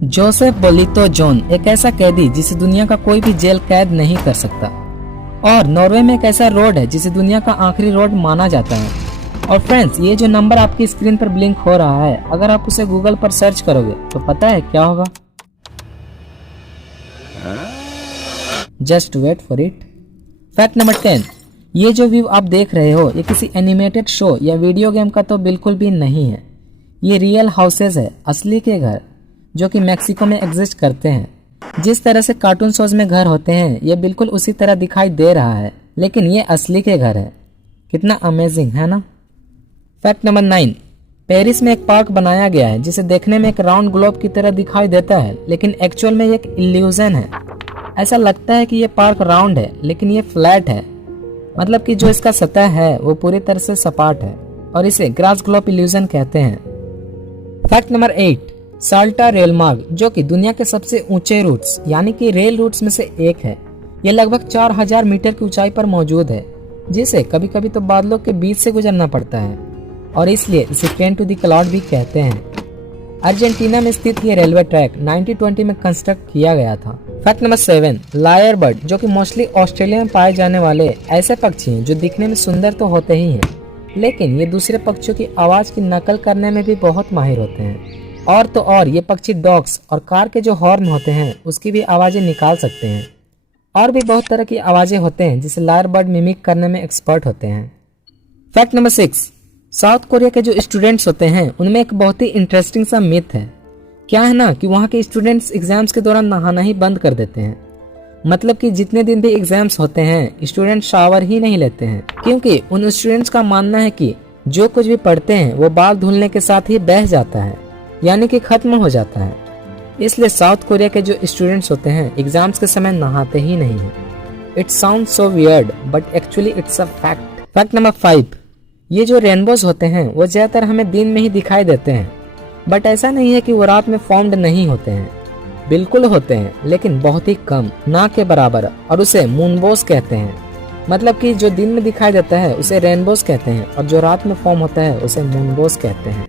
Joseph बोलितो John एक ऐसा कैदी जिसे दुनिया का कोई भी जेल कैद नहीं कर सकता। और नॉर्वे में एक ऐसा रोड है जिसे दुनिया का आखिरी रोड माना जाता है। और फ्रेंड्स, ये जो नंबर आपकी स्क्रीन पर ब्लिंक हो रहा है, अगर आप उसे गूगल पर सर्च करोगे तो पता है क्या होगा? Just wait for it. Fact number 10, ये जो व्यू आप देख रहे हो ये किसी एनिमेटेड शो या वीडियो गेम का तो बिल्कुल भी नहीं है। ये रियल हाउसेज है, असली के घर, जो कि मैक्सिको में एग्जिस्ट करते हैं। जिस तरह से कार्टून शोज में घर होते हैं ये बिल्कुल उसी तरह दिखाई दे रहा है, लेकिन ये असली के घर है। कितना अमेजिंग है ना। फैक्ट नंबर 9, पेरिस में एक पार्क बनाया गया है जिसे देखने में एक राउंड ग्लोब की तरह दिखाई देता है, लेकिन एक्चुअल में ये एक इल्यूजन है। ऐसा लगता है कि ये पार्क राउंड है, लेकिन ये फ्लैट है। मतलब कि जो इसका सतह है वो पूरी तरह से सपाट है, और इसे ग्रास ग्लोब इल्यूजन कहते हैं। फैक्ट नंबर 8, साल्टा रेल मार्ग, जो कि दुनिया के सबसे ऊंचे रूट्स यानी कि रेल रूट्स में से एक है। ये लगभग 4000 मीटर की ऊंचाई पर मौजूद है, जिसे कभी कभी तो बादलों के बीच से गुजरना पड़ता है, और इसलिए इसे ट्रेन टू द क्लाउड भी कहते हैं। अर्जेंटीना में स्थित ये रेलवे ट्रैक 1920 में कंस्ट्रक्ट किया गया था। फैक्ट नंबर 7, लायर बर्ड, जो कि मोस्टली ऑस्ट्रेलिया में पाए जाने वाले ऐसे पक्षी हैं जो दिखने में सुंदर तो होते ही हैं, लेकिन ये दूसरे पक्षियों की आवाज की नकल करने में भी बहुत माहिर होते हैं। और तो और ये पक्षी डॉग्स और कार के जो हॉर्न होते हैं उसकी भी आवाजें निकाल सकते हैं। और भी बहुत तरह की आवाजें होते हैं जिसे लायर बर्ड मिमिक करने में एक्सपर्ट होते हैं। फैक्ट नंबर 6, साउथ कोरिया के जो स्टूडेंट्स होते हैं उनमें एक बहुत ही इंटरेस्टिंग सा मिथ है। क्या है ना कि वहाँ के स्टूडेंट्स एग्जाम्स के दौरान नहाना ही बंद कर देते हैं। मतलब कि जितने दिन भी एग्जाम्स होते हैं स्टूडेंट शावर ही नहीं लेते हैं, क्योंकि उन स्टूडेंट्स का मानना है कि जो कुछ भी पढ़ते हैं वो बाल धुलने के साथ ही बह जाता है, यानी कि खत्म हो जाता है। इसलिए साउथ कोरिया के जो स्टूडेंट्स होते हैं एग्जाम्स के समय नहाते ही नहीं है। It sounds so weird but actually it's a fact. Fact number 5, ये जो रेनबोज होते हैं वो ज्यादातर हमें दिन में ही दिखाई देते हैं, बट ऐसा नहीं है कि वो रात में फॉर्म्ड नहीं होते हैं। बिल्कुल होते हैं, लेकिन बहुत ही कम, ना के बराबर, और उसे मूनबोज कहते हैं। मतलब कि जो दिन में दिखाई देता है उसे रेनबोज कहते हैं, और जो रात में फॉर्म होता है उसे मूनबोज कहते हैं।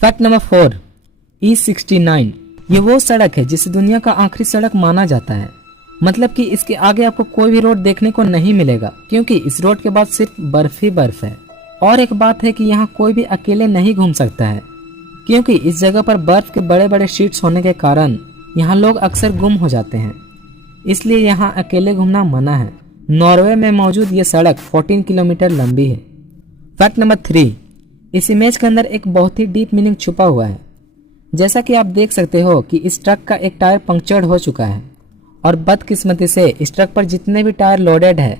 फैक्ट नंबर 4, E69, ये वो सड़क है जिसे दुनिया का आखिरी सड़क माना जाता है। मतलब कि इसके आगे आपको कोई भी रोड देखने को नहीं मिलेगा, क्योंकि इस रोड के बाद सिर्फ बर्फ ही बर्फ है। और एक बात है कि यहाँ कोई भी अकेले नहीं घूम सकता है, क्योंकि इस जगह पर बर्फ के बड़े बड़े शीट्स होने के कारण यहाँ लोग अक्सर गुम हो जाते हैं। इसलिए यहाँ अकेले घूमना मना है। नॉर्वे में मौजूद ये सड़क 14 किलोमीटर लंबी है। फैक्ट नंबर 3, इस इमेज के अंदर एक बहुत ही डीप मीनिंग छुपा हुआ है। जैसा कि आप देख सकते हो कि इस ट्रक का एक टायर पंक्चर्ड हो चुका है, और बदकिस्मती से इस ट्रक पर जितने भी टायर लोडेड है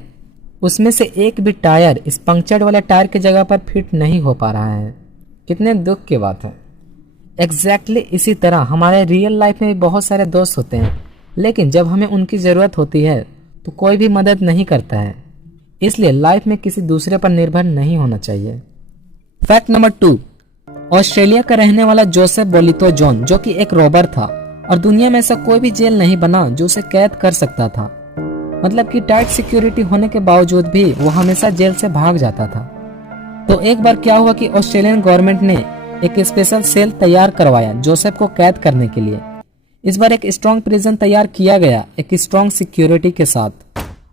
उसमें से एक भी टायर इस पंक्चर्ड वाले टायर की जगह पर फिट नहीं हो पा रहा है। कितने दुख की बात है। एग्जैक्टली इसी तरह हमारे रियल लाइफ में भी बहुत सारे दोस्त होते हैं, लेकिन जब हमें उनकी ज़रूरत होती है तो कोई भी मदद नहीं करता है। इसलिए लाइफ में किसी दूसरे पर निर्भर नहीं होना चाहिए। फैक्ट नंबर 2, ऑस्ट्रेलिया का रहने वाला जोसेफ बोलितो जॉन, जो कि एक रॉबर था, और दुनिया में ऐसा कोई भी जेल नहीं बना जो उसे कैद कर सकता था। मतलब कि टाइट सिक्योरिटी होने के बावजूद भी वो हमेशा जेल से भाग जाता था। तो एक बार क्या हुआ कि ऑस्ट्रेलियन गवर्नमेंट ने एक स्पेशल सेल तैयार करवाया जोसेफ को कैद करने के लिए। इस बार एक स्ट्रॉन्ग प्रिजन तैयार किया गया एक स्ट्रॉन्ग सिक्योरिटी के साथ,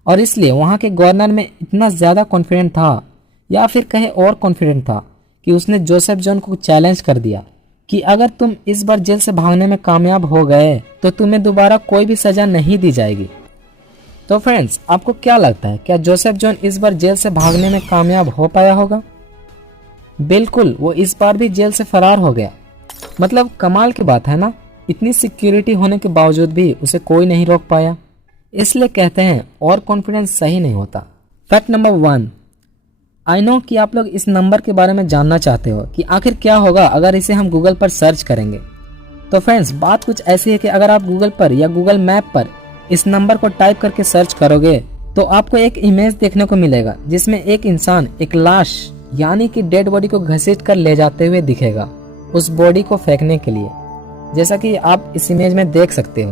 और इसलिए वहाँ के गवर्नर में इतना ज्यादा कॉन्फिडेंट था, या फिर कहे और कॉन्फिडेंट था, कि उसने जोसेफ जॉन को चैलेंज कर दिया कि अगर तुम इस बार जेल से भागने में कामयाब हो गए तो तुम्हें दोबारा कोई भी सजा नहीं दी जाएगी। तो फ्रेंड्स, आपको क्या लगता है, क्या जोसेफ जॉन इस बार जेल से भागने में कामयाब हो पाया होगा? बिल्कुल, वो इस बार भी जेल से फरार हो गया। मतलब कमाल की बात है ना, इतनी सिक्योरिटी होने के बावजूद भी उसे कोई नहीं रोक पाया। इसलिए कहते हैं और कॉन्फिडेंस सही नहीं होता। फैक्ट नंबर 1, आई नो कि आप लोग इस नंबर के बारे में जानना चाहते हो कि आखिर क्या होगा अगर इसे हम गूगल पर सर्च करेंगे। तो फ्रेंड्स, बात कुछ ऐसी है कि अगर आप गूगल पर या गूगल मैप पर इस नंबर को टाइप करके सर्च करोगे तो आपको एक इमेज देखने को मिलेगा, जिसमें एक इंसान एक लाश यानी कि डेड बॉडी को घसीट कर ले जाते हुए दिखेगा उस बॉडी को फेंकने के लिए, जैसा कि आप इस इमेज में देख सकते हो।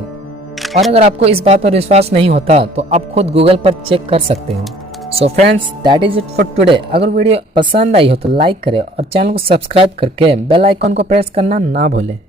और अगर आपको इस बात पर विश्वास नहीं होता तो आप खुद गूगल पर चेक कर सकते हो। So friends, that is it for today. अगर वीडियो पसंद आई हो तो लाइक करें और चैनल को सब्सक्राइब करके बेल आइकन को प्रेस करना ना भूलें।